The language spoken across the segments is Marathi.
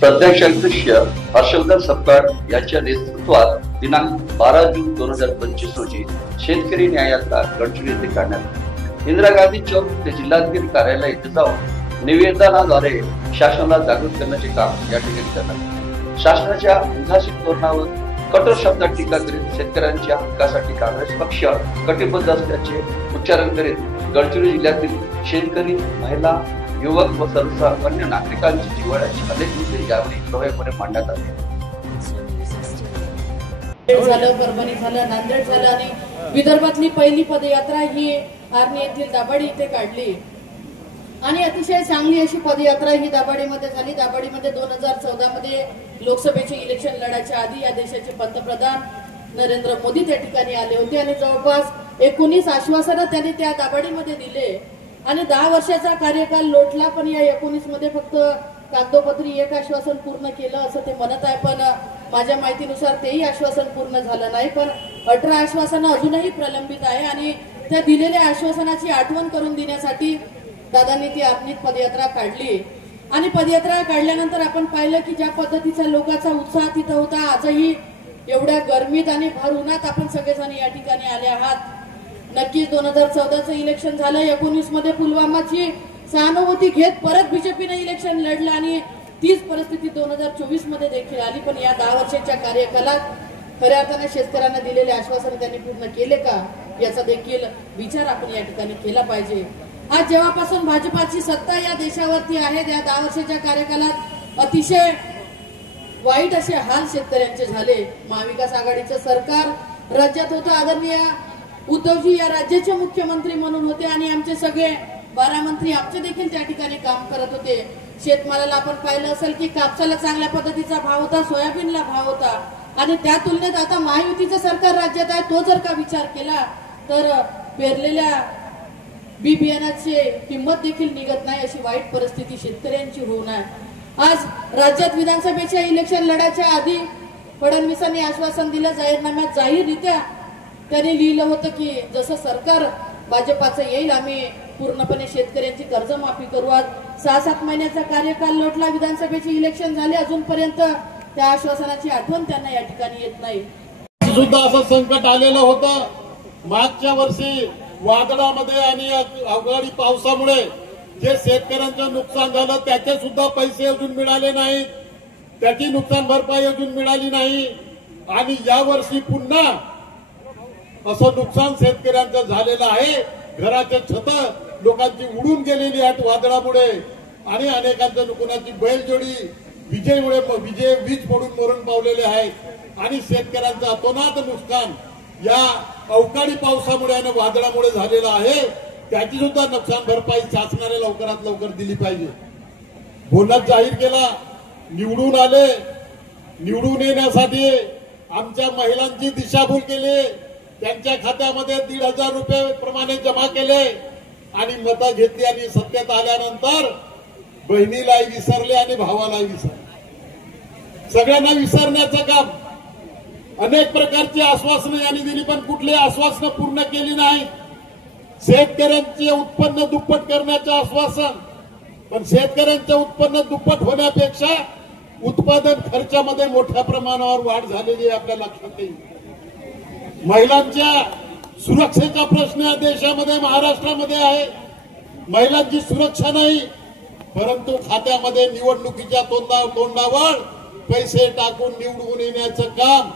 प्रज्ञाशक्तीश्य हर्षवर्धन सपकाळ यांच्या नेतृत्वात दिनांक 12 जून 2025 रोजी शेतकरी न्याय यात्रा गडचिरोली येथे काढण्यात आली। इंदिरा गांधी चौक ते जिल्हाधिकारी कार्यालय येथे जाऊन निवेदनाद्वारे शासनाला जागृत करण्याचे काम या ठिकाणी करण्यात आले। शासनाच्या उद्घाटित धोरणावर कठोर शब्दात टीका करीत शेतकऱ्यांच्या हक्कासाठी काँग्रेस पक्ष कटिबद्ध असल्याचे उच्चारण करीत गडचिरोली जिल्ह्यातील शेतकरी, महिला, युवक व सर्वसामान्य नागरिकांची जिव्हाळ्याची अनेक मुद्दे यावेळी प्रभावीपणे मांडण्यात आले। परभणी झालं, नांदेड झालं आणि विदर्भातली पहिली पदयात्रा ही आर्णी येथील दाभाडी इथे काढली आणि अतिशय चांगली अशी पदयात्रा ही दाभाडीमध्ये झाली। दाभाडीमध्ये 2014 मध्ये लोकसभेचे इलेक्शन लढायच्या आधी या देशाचे पंतप्रधान नरेंद्र मोदी त्या ठिकाणी आले होते आणि जवळपास 19 आश्वासनं त्यांनी त्या दाभाडीमध्ये दिले आणि 10 वर्षाचा कार्यकाल लोटला, पण या 19 मध्ये फक्त कागदोपत्री एक आश्वासन पूर्ण केलं असं ते म्हणत आहे, पण माझ्या माहितीनुसार तेही आश्वासन पूर्ण झालं नाही। पण 18 आश्वासनं अजूनही प्रलंबित आहे आणि त्या दिलेल्या आश्वासनाची आठवण करून देण्यासाठी दादांनी ती आर्णीत पदयात्रा काढली आणि पदयात्रा काढल्यानंतर आपण पाहिलं की ज्या पद्धतीचा लोकांचा उत्साह तिथं होता, आजही एवढ्या गरमीत आणि भर उन्हात आपण सगळेजण या ठिकाणी आले आहात। नक्कीच 2014चं इलेक्शन झालं, 19 मध्ये पुलवामाची सहानुभूती घेत परत बीजेपीने इलेक्शन लढलं आणि तीच परिस्थिती 2024 मध्ये देखील आली। पण या 10 वर्षाच्या कार्यकालात खऱ्या अर्थाने शेतकऱ्यांना दिलेले आश्वासन त्यांनी पूर्ण केले का याचा देखील विचार आपण या ठिकाणी केला पाहिजे। आज जेव्हापासून भाजपाची सत्ता या देशावरती आहे, त्या 10 वर्षाच्या कार्यकालात अतिशय वाईट असे हाल शेतकऱ्यांचे झाले। महाविकास आघाडीचं सरकार राज्यात होतं, आदरणीय उद्धवजी या राज्याचे मुख्यमंत्री म्हणून होते आणि आमचे सगळे 12 मंत्री आमचे देखील त्या ठिकाणी काम करत होते। शेतमालाला आपण पाहिलं असेल की कापसाला चांगल्या पद्धतीचा भाव होता, सोयाबीनला भाव होता आणि त्या तुलनेत आता महायुतीचं सरकार राज्यात आहे, तो जर का विचार केला तर पेरलेल्या बी बियाणाची किंमत देखील निघत नाही, अशी वाईट परिस्थिती शेतकऱ्यांची होणार। आज राज्यात विधानसभेच्या इलेक्शन लढायच्या आधी फडणवीसांनी आश्वासन दिलं, जाहीरनाम्यात जाहीररित्या त्यांनी लिहिलं होतं की जसं सरकार भाजपाचं येईल आम्ही पूर्णपणे शेतकऱ्यांची कर्जमाफी करू। आज 6-7 महिन्याचा कार्यकाल लोटला, विधानसभेचे इलेक्शन झाले, अजूनपर्यंत त्या आश्वासनाची आठवण त्यांना या ठिकाणी येत नाही। सुद्धा असं संकट आलेलं होतं मागच्या वर्षी वादळामध्ये आणि अवकाळी पावसामुळे जे शेतकऱ्यांचं नुकसान झालं त्याचे सुद्धा पैसे अजून मिळाले नाहीत, त्याची नुकसान भरपाई अजून मिळाली नाही आणि यावर्षी पुन्हा असं नुकसान शेतकऱ्यांचं झालेलं आहे। घराच्या छत लोकांची उडून गेलेली आहेत वादळामुळे आणि अनेकांच्या कुणाची बैलजोडी विजेमुळे वीज पडून मरून पावलेले आहेत आणि शेतकऱ्यांचं अतोनात नुकसान या अवकाळी पावसामुळे आणि वादळामुळे झालेलं आहे। त्याची सुद्धा नुकसान भरपाई शासनाने लवकरात लवकर दिली पाहिजे। बोनस जाहीर केला, निवडून आले, निवडून येण्यासाठी आमच्या महिलांची दिशाभूल केली, त्यांच्या खात्यामध्ये 1,500 रुपये प्रमाणे जमा केले आणि मतं घेतली आणि सत्तेत आल्यानंतर बहिणीलाही विसरले आणि भावालाही विसरले। सगळ्यांना विसरण्याचं काम, अनेक प्रकारची आश्वासनं यांनी दिली पण कुठली आश्वासनं पूर्ण केली नाही। शेतकऱ्यांचे उत्पन्न दुप्पट करण्याचं आश्वासन, पण शेतकऱ्यांचं उत्पन्न दुप्पट होण्यापेक्षा उत्पादन खर्चामध्ये मोठ्या प्रमाणावर वाढ झालेली आपल्या लक्षात येईल। महिलांच्या सुरक्षेचा प्रश्न या देशामध्ये महाराष्ट्रामध्ये आहे, महिलांची सुरक्षा नाही, परंतु खात्यामध्ये निवडणुकीच्या तोंडावर पैसे टाकून निवडून येण्याचं काम,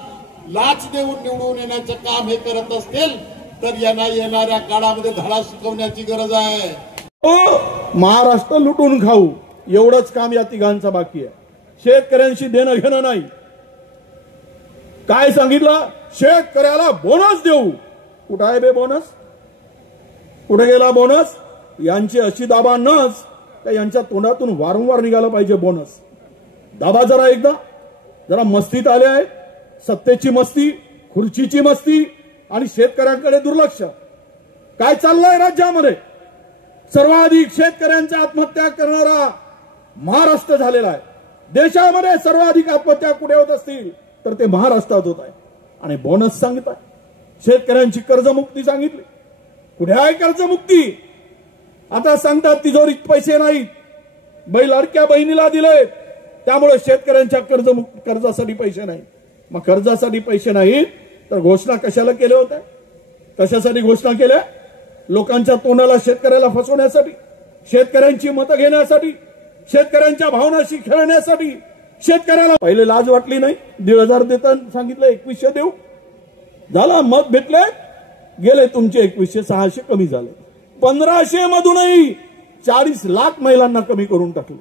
लाच देऊन निवडून येण्याचं काम हे करत असतील तर यांना येणाऱ्या काळामध्ये धडा शिकवण्याची गरज आहे। महाराष्ट्र लुटून खाऊ एवढंच काम या तिघांचं बाकी आहे, शेतकऱ्यांशी देणं घेणं नाही। काय सांगितलं? शेतकऱ्याला बोनस देऊ। कुठं आहे बे बोनस? कुठे गेला बोनस? यांची अशी दाबा नस का यांच्या तोंडातून वारंवार निघालं पाहिजे बोनस। दाबा जरा एकदा, जरा मस्तीत आले आहे, सत्तेची मस्ती, खुर्चीची मस्ती आणि शेतकऱ्यांकडे दुर्लक्ष। काय चाललंय राज्यामध्ये? सर्वाधिक शेतकऱ्यांच्या आत्महत्या करणारा महाराष्ट्र झालेला आहे। देशामध्ये सर्वाधिक आत्महत्या कुठे होत असतील तर ते महाराष्ट्रात होत आहे आणि बोनस सांगताय, शेतकऱ्यांची कर्जमुक्ती सांगितली। कुठे आहे कर्जमुक्ती? आता सांगतात तिजोरीत पैसे नाहीत, लाडक्या बहिणीला दिले, त्यामुळे शेतकऱ्यांच्या कर्जासाठी पैसे नाही. मग कर्जासाठी पैसे नाही तर घोषणा कशाला केल्या होत्या? कशासाठी घोषणा केल्या? लोकांच्या तोंडाला शेतकऱ्याला फसवण्यासाठी, शेतकऱ्यांची मतं घेण्यासाठी, शेतकऱ्यांच्या भावनाशी खेळण्यासाठी. शेतकऱ्याला पहिले लाज वाटली नाही. 1,500 देताना सांगितलं 2100 देऊ, झाला मत भेटले, गेले तुमचे 2100, कमी झाले. 1500 मधूनही 40 लाख महिलांना कमी करून टाकले.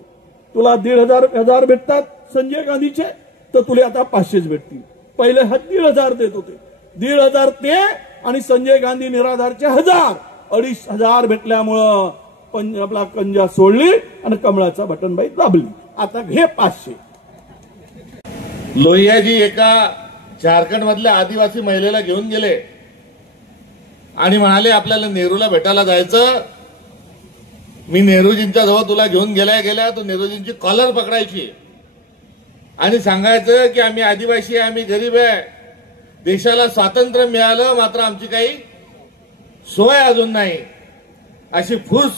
तुला 1,500 भेटतात संजय गांधीचे, तर तुला आता 500 भेटतील. पहिले 1,500 देत होते, 1,500 ते आणि संजय गांधी निराधारचे 1,000 भेटल्यामुळं आपला कंजा सोडली आणि कमळाचा बटनबाई दाबली. आता घे 500. लोहियाजी एका झारखंड मधल्या आदिवासी महिलेला घेऊन गेले आणि म्हणाले आपल्याला नेहरूला भेटायला जायचं. मी नेहरूजींच्या जवळ तुला घेऊन गेल्या तो नेहरूजींची कॉलर पकडायची आणि सांगायचं की आम्ही आदिवासी आहे, आम्ही गरीब आहे, देशाला स्वातंत्र्य मिळालं मात्र आमची काही सोय अजून नाही, अशी फूस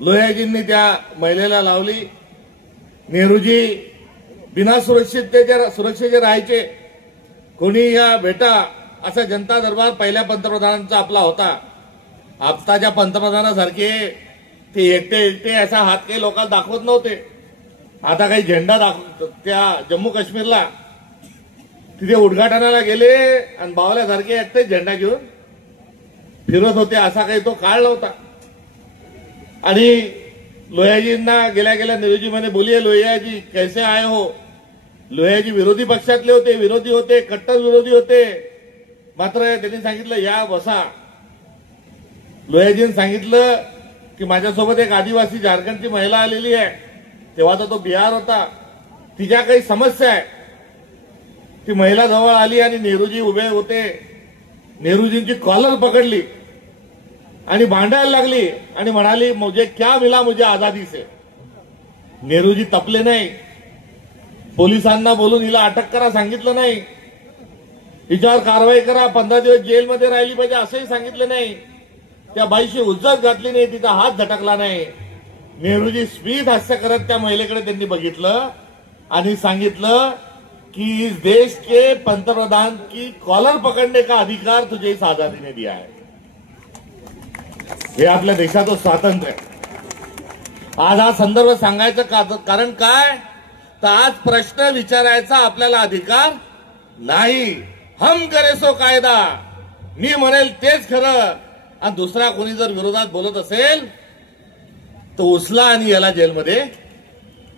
लोहियाजींनी त्या महिलेला लावली. नेहरूजी बिना सुरक्षेचे राहायचे. कोणी या भेटा असा जनता दरबार पहिल्या पंतप्रधानांचा आपला होता. आत्ताच्या पंतप्रधानासारखे ते एकटे असा हात काही लोकांना दाखवत नव्हते. आता काही झेंडा त्या जम्मू काश्मीरला तिथे उद्घाटनाला गेले आणि बावल्यासारखे एकटे झेंडा घेऊन फिरत होते. असा काही तो काळ नव्हता. आणि लोहियाजींना गेल्या नेहरूजी म्हणे बोलिये लोहियाजी कैसे आए हो. लोहियाजी विरोधी पक्षातले होते, विरोधी होते, कट्टर विरोधी होते. मात्र त्यांनी सांगितलं या बसा. लोहियाजींनी सांगितलं की माझ्यासोबत एक आदिवासी झारखंडची महिला आलेली आहे. तेव्हा तो बिहार होता. तिच्या काही समस्या आहे. ती महिला जवळ आली आणि नेहरूजी उभे होते. नेहरूजींची कॉलर पकडली आणि भांडायला लागली आणि म्हणाली मुझे क्या मिला मुझे आजादी से. नेहरूजी तपले नाही. पोलिसांना बोलून हिला अटक करा सांगितलं नाही. हिच्यावर कारवाई करा, 15 दिवस जेलमध्ये राहिली पाहिजे असंही सांगितलं नाही. त्या बाईशी उज्जत घातली नाही, तिचा हात झटकला नाही. नेहरूजी स्मित हास्य करत त्या महिलेकडे त्यांनी बघितलं आणि सांगितलं कि इस देश के पंतप्रधान की कॉलर पकडने का अधिकार तुझे इस आजादी ने दिया है. हे आपल्या देशाचं स्वातंत्र्य. आज हा संदर्भ सांगायचं कारण काय, तर आज प्रश्न विचारायचा आपल्याला अधिकार नाही. हम करे सो कायदा, मी म्हणेल तेच खरं. आणि दुसरा कोणी जर विरोधात बोलत असेल तर उचला आणि याला जेलमध्ये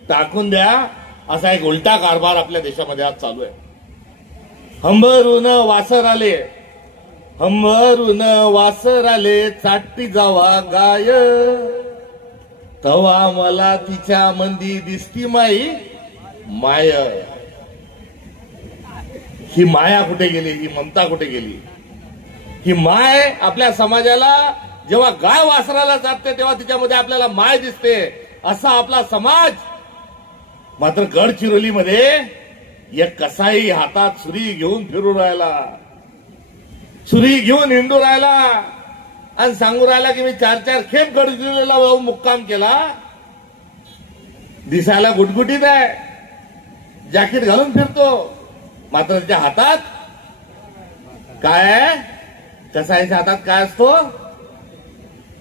टाकून द्या. असा एक उलटा कारभार आपल्या देशामध्ये आज चालू आहे. हंबरून वासर आले, हंबरून वासर आले, चाटती जावा गाय, तवा मला तिच्या मंदी दिसती माई माय. ही माया कुठे गेली, ही ममता कुठे गेली. ही माय आपल्या समाजाला जेव्हा गाय वासराला जाते तेव्हा तिच्यामध्ये आपल्याला माय दिसते. असा आपला समाज. मात्र गडचिरोलीमध्ये एक कसाई हातात सुरी घेऊन फिरून राहिला, सुरी घेऊन हिंडू राहिला आणि सांगू राहिला की मी 4-4 खेप गडचिरोलीला जाऊन मुक्काम केला. दिसायला गुटगुटीत आहे, जॅकेट घालून फिरतो, मात्र त्याच्या हातात काय आहे? कसाईच्या हातात काय असतो?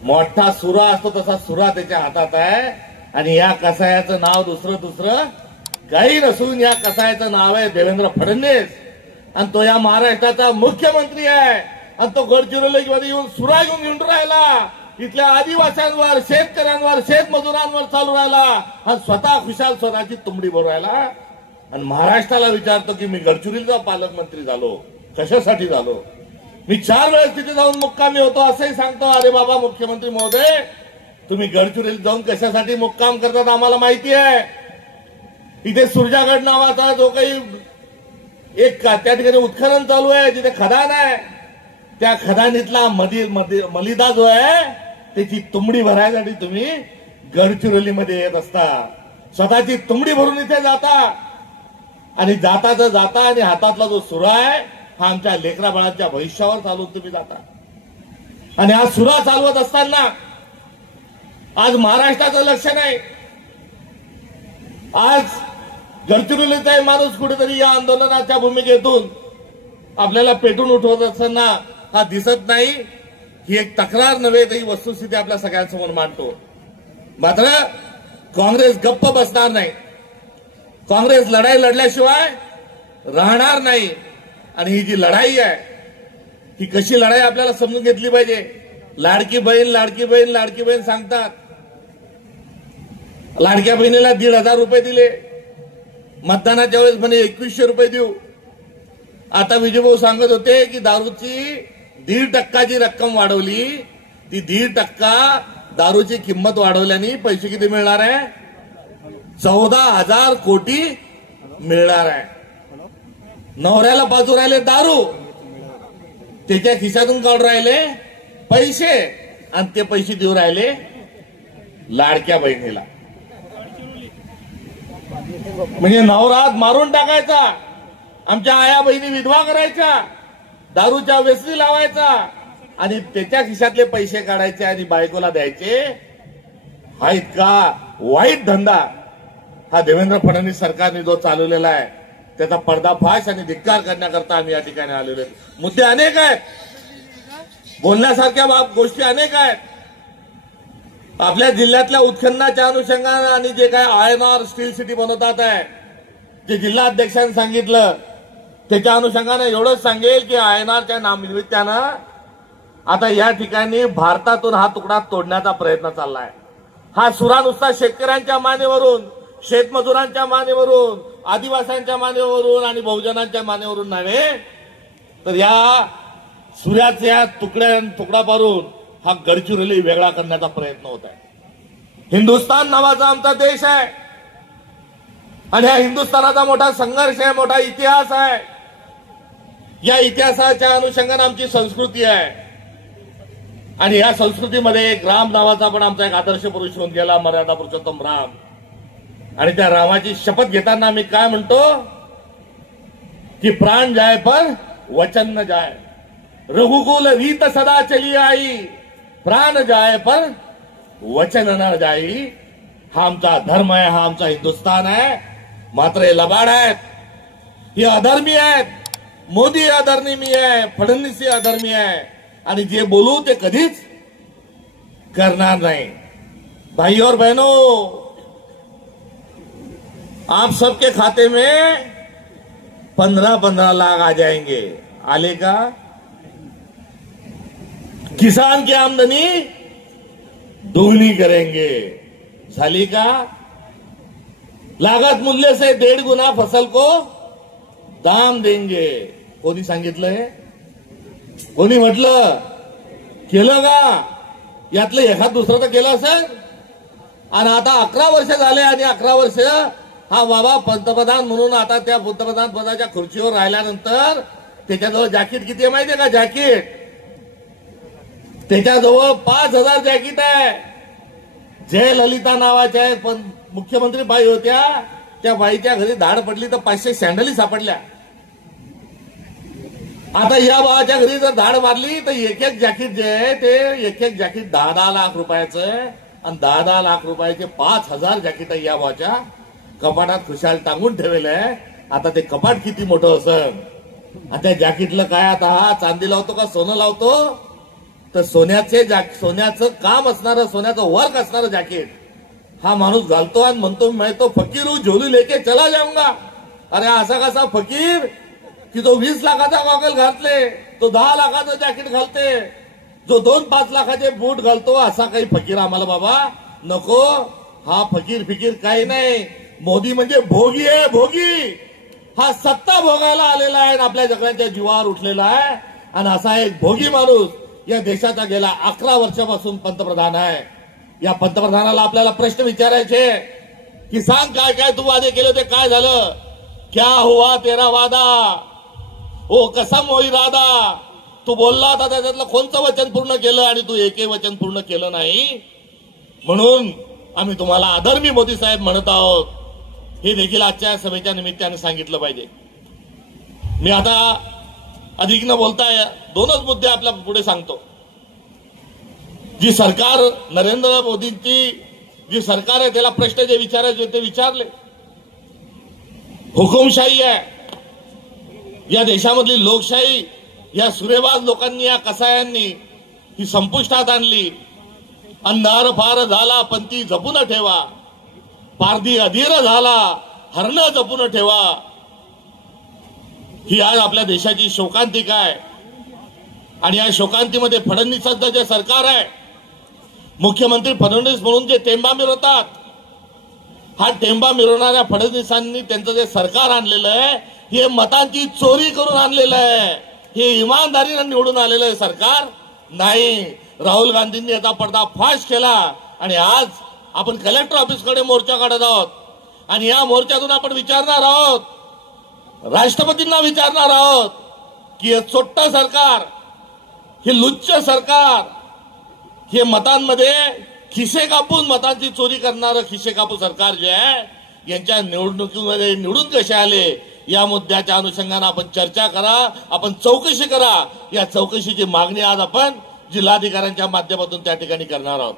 मोठा सुरा असतो. तसा सुरा त्याच्या हातात आहे. आणि या कसायाचं नाव दुसरं काही नसून या कसायाचं नाव आहे देवेंद्र फडणवीस. आणि तो या महाराष्ट्राचा मुख्यमंत्री आहे. आणि तो गडचिरोलीमध्ये येऊन सुरा घेऊन हिंडू राहिला. इथल्या आदिवासींवर, शेतकऱ्यांवर, शेतमजुरांवर चालू राहिला आणि स्वतः खुशाल स्वतःची तुंबडी भरू राहिला. आणि महाराष्ट्राला विचारतो की मी गडचिरोलीचा पालकमंत्री झालो, कशासाठी झालो? मी 4 वेळेस तिथे जाऊन मुक्कामी होतो असंही सांगतो. अरे बाबा मुख्यमंत्री महोदय, तुम्ही गडचिरोलीत जाऊन कशासाठी मुक्काम करतात आम्हाला माहिती आहे. इथे सुरजागड नावाचा जो काही एक त्या ठिकाणी उत्खनन चालू आहे, जिथे खदान आहे, त्या खदानीतला मलिदा जो आहे त्याची तुंबडी भरायसाठी तुम्ही गडचिरोलीमध्ये येत असता. स्वतःची तुंबडी भरून इथे जाता आणि जाता आणि हातातला जो सुरा आहे हा आमच्या लेकरा बाळांच्या भविष्यावर चालवून तुम्ही जाता. आणि हा सुरा चालवत असताना आज महाराष्ट्राचं लक्ष नाही. आज गडचिरोलीचाही माणूस कुठेतरी या आंदोलनाच्या भूमिकेतून आपल्याला पेटून उठवत असताना हा दिसत नाही. ही एक तक्रार नव्हे तर ही वस्तुस्थिती आपल्या सगळ्यांसमोर मांडतो. मात्र काँग्रेस गप्प बसणार नाही. काँग्रेस लढाई लढल्याशिवाय राहणार नाही. आणि ही जी लढाई आहे ही कशी लढाई आपल्याला समजून घेतली पाहिजे. लाडकी बहीण लाडकी बहीण लाडकी बहीण सांगतात. लाडक्या बहिणीला 1,500 रुपये दिले. मतदानाच्या वेळेस म्हणे 2100 रुपये देऊ. आता विजयभाऊ सांगत होते की दारूची 1.5% जी रक्कम वाढवली ती 1.5% दारूची किंमत वाढवल्याने पैसे किती मिळणार आहे? 14,000 कोटी मिळणार आहे. नवऱ्याला बाजू राहिले दारू, त्याच्या खिशातून काढून राहिले पैसे आणि ते पैसे देऊ राहिले लाडक्या बहिणीला. म्हणजे नवरात मारून टाकायचा, आमच्या आया बहिणी विधवा करायच्या, दारूच्या व्यसनी लावायचा आणि त्याच्या खिशातले पैसे काढायचे आणि बायकोला द्यायचे. हा इतका वाईट धंदा हा देवेंद्र फडणवीस सरकारने जो चालवलेला आहे त्याचा पर्दाफाश आणि धिक्कार करण्याकरता आम्ही या ठिकाणी आलेलो आहेत. मुद्दे अनेक आहेत, बोलण्यासारख्या गोष्टी अनेक आहेत. आपल्या जिल्ह्यातल्या उत्खननाच्या अनुषंगानं आणि जे काय आयएनआर स्टील सिटी बनवतात आहे, जे जिल्हा अध्यक्षांनी सांगितलं त्याच्या अनुषंगानं एवढंच सांगेल की आयएनआरच्या नामनिमित्तानं आता या ठिकाणी भारतातून हा तुकडा तोडण्याचा प्रयत्न चाललाय. हा सुरा नुसता शेतकऱ्यांच्या मानेवरून, शेतमजुरांच्या मानेवरून, आदिवासींच्या मानेवरून आणि बहुजनांच्या मानेवरून नव्हे तर या सूर्याच्या तुकडा पारून हा गडचिरोली वेगळा करण्याचा प्रयत्न होत आहे. हिंदुस्थान नावाचा आमचा देश आहे आणि ह्या हिंदुस्थानाचा मोठा संघर्ष आहे, मोठा इतिहास आहे. या इतिहासाच्या अनुषंगाने आमची संस्कृती आहे आणि या संस्कृतीमध्ये एक राम नावाचा पण आमचा एक आदर्श पुरुष होऊन गेला, मर्यादा पुरुषोत्तम राम. आणि त्या रामाची शपथ घेताना आम्ही काय म्हणतो की प्राण जाय पर वचन न जाय, रघुकुल रीत सदा चली आई, प्राण जाय पर वचन न जाई. हा आमचा धर्म आहे, हा आमचा हिंदुस्थान आहे. मात्र हे लबाड आहेत, हे अधर्मी आहेत. मोदी अधर्मी आहे, फडणवीस अधर्मी आहे आणि जे बोलू ते कधीच करणार नाही. भाई और बहनों, आप सबके खाते में 15-15 लाख आ जाएंगे. आले का? किसान की आमदनी दोगुनी करेंगे. झाली का? लागत मूल्य से 1.5 गुना फसल को दाम देंगे. कोणी सांगितलंय? कोणी म्हटलं? केलं का? यातलं एखाद दुसरं तर केलं असेल. आणि आता 11 वर्ष झाले आणि 11 वर्ष हा बाबा पंतप्रधान म्हणून आता त्या पंतप्रधान पदाच्या खुर्चीवर राहिल्यानंतर त्याच्याजवळ जॅकेट किती आहे माहितीये का? जॅकेट त्याच्याजवळ 5,000 जॅकेट आहे. जयललिता नावाच्या एक मुख्यमंत्री बाई होत्या, त्या बाईच्या घरी धाड पडली तर 500 सँडली सापडल्या. आता या बाबाच्या घरी जर धाड मारली तर एक जॅकेट जे आहे ते एक जॅकेट 10-10 लाख रुपयाचं आहे आणि 10-10 लाख रुपयाचे 5,000 जॅकेट या बाबाच्या कपाटात खुशाल टांगून ठेवलेलं आहे. आता ते कपाट किती मोठं असेल. आणि त्या जॅकेटला काय आता हा चांदी लावतो का सोनं लावतो? तर सोन्याचं काम असणारं, सोन्याचं वर्क असणारं जॅकेट हा माणूस घालतो आणि म्हणतो मैं तो फकीर हूं, झोली लेके चला जाऊंगा. अरे असा कसा फकीर की जो 20 लाखाचा गॉगल घालते, तो 10 लाखाचं जॅकेट घालते, जो 2-5 लाखाचे बूट घालतो, असा काही फकीर आम्हाला बाबा नको. हा फकीर फिकीर काही नाही. मोदी म्हणजे भोगी आहे, भोगी. हा सत्ता भोगायला आलेला आहे, आपल्या जगण्याच्या जीवावर उठलेला आहे. आणि असा एक भोगी माणूस या देशाचा गेला 11 वर्षापासून पंतप्रधान आहे. या पंतप्रधानाला आपल्याला प्रश्न विचारायचे की सांग काय काय तू वादे केले ते काय झालं? क्या हुआ तेरा वादा, ओ कसम हो इरादा. तू बोलला होता त्याच्यातलं कोणतं वचन पूर्ण केलं आणि तू एकही वचन पूर्ण केलं नाही. म्हणून आम्ही तुम्हाला अधर्मी मोदी साहेब म्हणत आहोत. हे देखील आजच्या सभेच्या निमित्ताने सांगितलं पाहिजे. मी आता अधिक न बोलता 2च मुद्दे आपल्या पुढे सांगतो. जी सरकार नरेंद्र मोदींची जी सरकार आहे त्याला प्रश्न जे विचारायचे ते विचारले. हुकुमशाही आहे, या देशामधली लोकशाही या सुरेबाज लोकांनी, या कसायांनी ही संपुष्टात आणली. अंधार फार झाला पण ती जपून ठेवा, पारधी अधीर झाला हरण जपून ठेवा. ही आज आपल्या देशाची शोकांतिका आहे. आणि या शोकांतीमध्ये फडणवीसांचं जे सरकार आहे, मुख्यमंत्री फडणवीस म्हणून जे टेंबा मिरवतात, हा टेंबा मिरवणाऱ्या फडणवीसांनी त्यांचं जे सरकार आणलेलं आहे, हे मतांची चोरी करून आणलेलं आहे. हे इमानदारीने निवडून आलेलं आहे सरकार नाही. राहुल गांधींनी याचा पर्दाफाश केला आणि आज आपण कलेक्टर ऑफिसकडे मोर्चा काढत आहोत. आणि या मोर्चातून आपण विचारणार आहोत, राष्ट्रपतींना विचारणार आहोत की हे चोट्ट सरकार, हे लुच्च सरकार, हे मतांमध्ये खिसे कापून मतांची चोरी करणारं खिसे कापू सरकार जे आहे, यांच्या निवडणुकीमध्ये निवडून कसे आले या मुद्द्याच्या अनुषंगाने आपण चर्चा करा, आपण चौकशी करा. या चौकशीची मागणी आज आपण जिल्हाधिकाऱ्यांच्या माध्यमातून त्या ठिकाणी करणार आहोत.